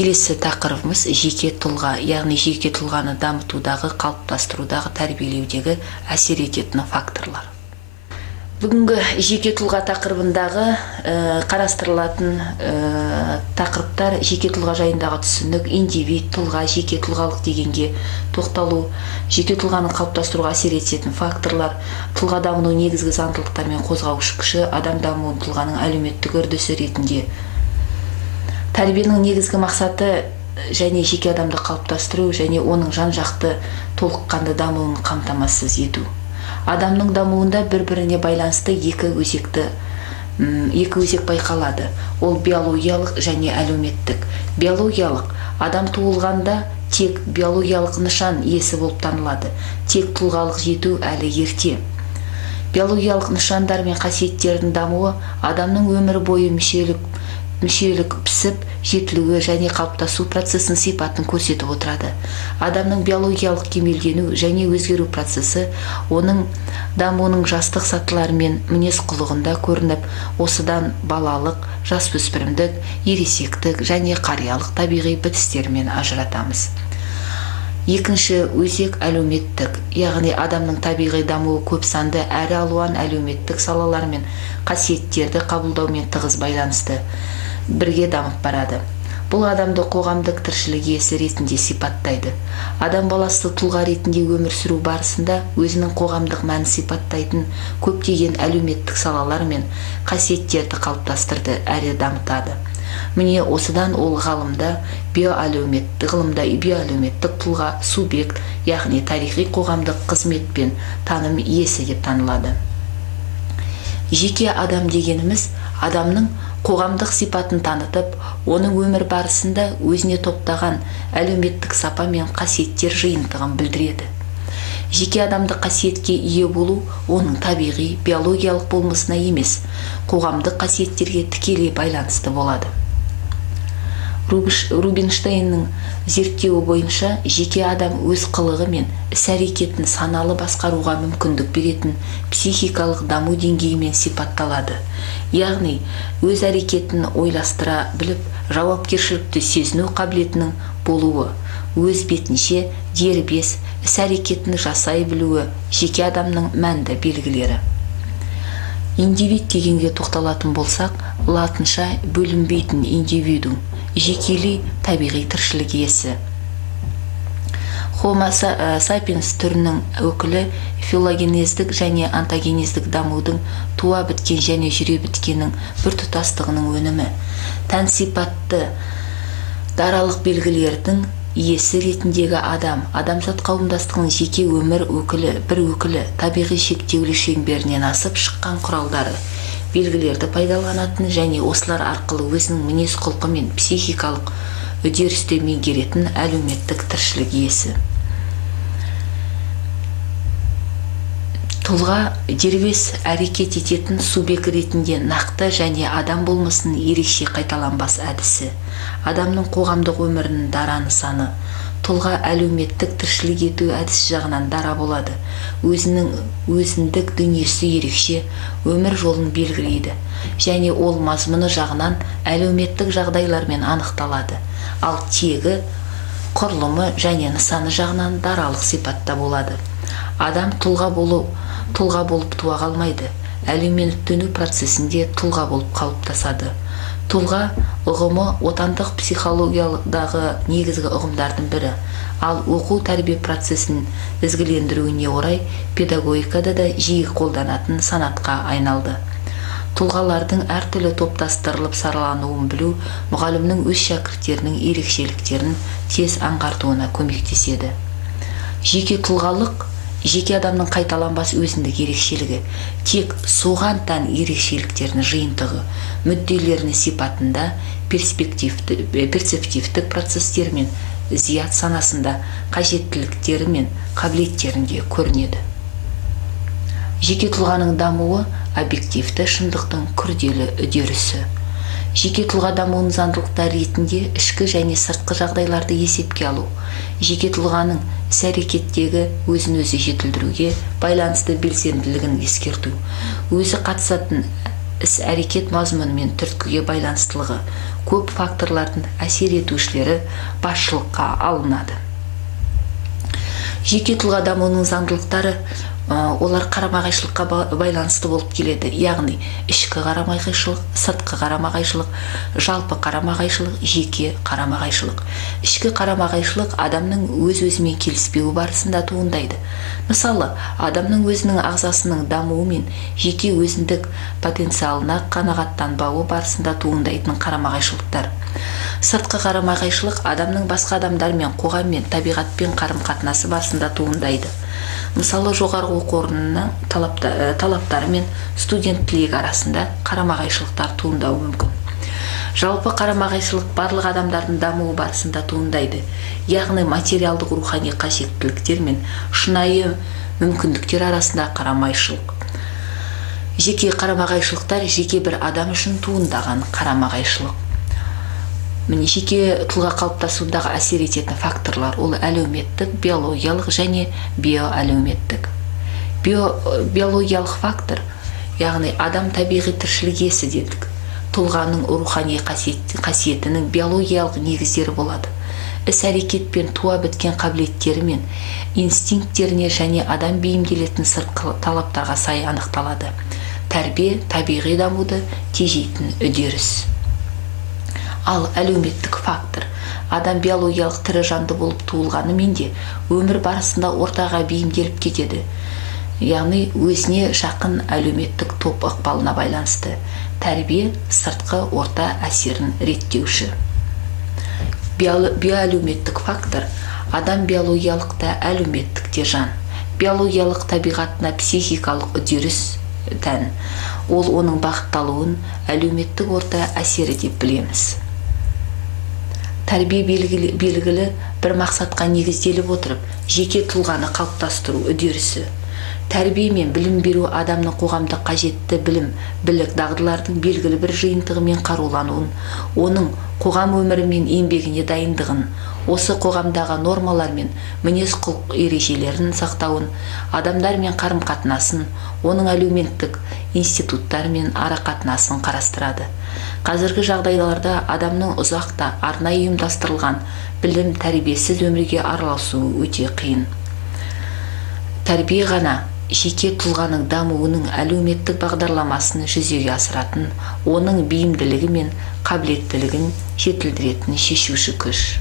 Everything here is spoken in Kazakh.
Келесі тақырыбымыз жеке тұлға, яғни жеке тұлғаны дамытудағы, қалыптастырудағы, тәрбиелеудегі әсер ететін факторлар. Бүгінгі жеке тұлға тақырыбындағы қарастырылатын тақырыптар жеке тұлға жайындағы түсінік, индивид, тұлға, жеке тұлғалық дегенге тоқталу, жеке тұлғаны қалыптастыруға әсер ететін факторлар, тұлға дамуының негізгі заңдылықтар мен қозғаушы күші, адам дамуын тұлғаның әлеуметтік үрдісі ретінде. Тәрбиенің негізгі мақсаты және жеке адамды қалыптастыру және оның жан-жақты толыққанды дамуын қамтамасыз ету. Адамның дамуында бір-біріне байланысты екі өзек байқалады. Ол биологиялық және әлеуметтік. Биологиялық адам туылғанда тек биологиялық нышан иесі болып танылады. Тек тұлғалық жету әлі ерте. Биологиялық нышандар мен қасиеттердің дамуы адамның өмір бойы мүшелік пісіп, жетілуі және қалыптасу процесінің сипатын көрсетіп отырады. Адамның биологиялық кемелдену және өзгеру процесі оның дамуының жастық сатылары мен мінез құлығында көрініп, осыдан балалық, жасөспірімдік, ересектік және қариялық табиғи бітістермен ажыратамыз. Екінші өзек әлеуметтік, яғни адамның табиғи дамуы көп санды әрі алуан әлеуметтік салалар мен қасиеттерді қабылдаумен тығыз байланысты, бірге дамып барады. Бұл адамды қоғамдық тіршілік иесі ретінде сипаттайды. Адам баласы тұлға ретінде өмір сүру барысында өзінің қоғамдық мәнін сипаттайтын көптеген әлеуметтік салалар мен қасиеттерді қалыптастырды әрі дамытады. Міне осыдан ол ғылымда биоәлеуметтік тұлға, субъект, яғни тарихи қоғамдық қызмет пен таным иесі деп танылады. Жеке адам дегеніміз адамның қоғамдық сипатын танытып, оның өмір барысында өзіне топтаған әлеуметтік сапа мен қасиеттер жиынтығын білдіреді. Жеке адамды қасиетке ие болу оның табиғи, биологиялық болмысына емес, қоғамдық қасиеттерге тікелей байланысты болады. Рубинштейннің зерттеуі бойынша жеке адам өз қылығы мен іс-әрекетін саналы басқаруға мүмкіндік беретін психикалық даму деңгейімен сипатталады. Яғни, өз әрекетін ойластыра біліп, жауапкершілікті сезіну қабілетінің болуы, өз бетінше дербес іс-әрекетін жасай білуі жеке адамның мәнді белгілері. Индивид дегенге тоқталатын болсақ, латынша бөлінбейтін индивидум, жекелей табиғи тіршілік иесі. Homo sapiens түрінің өкілі филогенездік және онтогенездік дамудың туа біткен және жүре біткеннің біртұтастығының өнімі. Тән сипатты даралық белгілердің иесі ретіндегі адам, адамзат қауымдастығының жеке өмір бір өкілі, табиғи шектеулі шеңберінен асып шыққан құралдары, белгілерді пайдаланатын және осылар арқылы өзінің мінез құлқы мен психикалық үдерісті меңгеретін әлеуметтік тіршілік иесі. Тұлға дербес әрекет ететін субъект ретінде нақты және адам болмысының ерекше қайталанбас әдісі. Адамның қоғамдық өмірінің дара нысаны. Тұлға әлеуметтік тіршілік ету әдісі жағынан дара болады. Өзінің өзіндік дүниесі ерекше өмір жолын белгілейді және ол мазмұны жағынан әлеуметтік жағдайлармен анықталады. Ал тегі, құрылымы және нысаны жағынан даралық сипатта болады. Адам тұлға болып туа қалмайды. Әлеуметтену процесінде тұлға болып қалыптасады. Тұлға ұғымы отандық психологиядағы негізгі ұғымдардың бірі, ал оқу тәрбие процесін ізгілендіруіне орай педагогикада да жиі қолданатын санатқа айналды. Тұлғалардың әртүрлі топтастырылып саралануын білу мұғалімнің өз шәкірттерінің ерекшеліктерін тез аңғартуына көмектеседі. Жеке тұлғалық жеке адамның қайталанбас өзіндік ерекшелігі, тек соған тән ерекшеліктерінің жиынтығы, мүдделерінің сипатында, перцептивтік процестер мен зият санасында, қажеттіліктері мен қабілеттерінде көрінеді. Жеке тұлғаның дамуы объективті шындықтың күрделі үдерісі. Жеке тұлға дамуының заңдылықтары ретінде ішкі және сыртқы жағдайларды есепке алу, жеке тұлғаның іс-әрекеттегі өзін-өзі жетілдіруге байланысты белсенділігін ескерту, өзі қатысатын іс-әрекет мазмұны мен түрткіге байланыстылығы, көп факторлардың әсер етушілері басшылыққа алынады. Жеке тұлға дамуының заңдылықтары олар қарама-қайшылыққа байланысты болып келеді. Яғни ішкі қарама-қайшылық, сыртқы қарама-қайшылық, жалпы қарама-қайшылық, жеке қарама-қайшылық. Ішкі қарама-қайшылық адамның өз-өзімен келіспеуі барысында туындайды. Мысалы, адамның өзінің ағзасының дамуы мен жеке өзіндік потенциалына қанағаттанбауы барысында туындайтын қарама-қайшылықтар. Сыртқы қарама-қайшылық адамның басқа адамдармен, қоғаммен, табиғатпен қарым-қатынасы барысында туындайды. Мысалы, жоғарғы оқу орнының талаптары мен студент тілегі арасында қарама-қайшылықтар туындауы мүмкін. Жалпы қарама-қайшылық барлық адамдардың дамуы барысында туындайды. Яғни материалдық рухани қажеттіліктер мен шынайы мүмкіндіктер арасында қарама-қайшылық. Жеке қарама-қайшылықтар жеке бір адам үшін туындаған қарама-қайшылық. Жеке тұлға қалыптасуындағы әсер ететін факторлар ол әлеуметтік, биологиялық және биоәлеуметтік. Биологиялық фактор, яғни адам табиғи тіршілік иесі дедік. Тұлғаның рухани қасиетінің биологиялық негіздері болады. Іс-әрекет пен туа біткен қабілеттері мен инстинкттеріне және адам бейімделетін сыртқы талаптарға сай анықталады. Тәрбие табиғи дамуды тежейтін үдеріс. Ал әлеуметтік фактор. Адам биологиялық тірі жанды болып туылғанымен де өмір барысында ортаға бейімделіп кетеді. Яғни өзіне жақын әлеуметтік топ ықпалына байланысты. Тәрбие сыртқы орта әсерін реттеуші. Биоәлеуметтік фактор. Адам биологиялық та әлеуметтік те жан. Биологиялық табиғатына психикалық үдеріс тән. Ол оның бағытталуын әлеуметтік орта әсері деп білеміз. Тәрбие белгілі бір мақсатқа негізделіп отырып, жеке тұлғаны қалыптастыру үдерісі. Тәрбие мен білім беру адамның қоғамда қажетті білім, білік, дағдылардың белгілі бір жиынтығымен қарулануын, оның қоғам өмірі мен еңбегіне дайындығын, осы қоғамдағы нормалар мен мінез-құлық ережелерін сақтауын, адамдармен қарым-қатынасын, оның әлеуметтік институттар мен ара-қатынасын қарастырады. Қазіргі жағдайларда адамның ұзақта арнайы ұйымдастырылған білім тәрбиесіз өмірге араласуы өте қиын. Тәрбие ғана жеке тұлғаның дамуының әлеуметтік бағдарламасын жүзеге асыратын, оның бейімділігі мен қабілеттілігін жетілдіретін шешуші күш.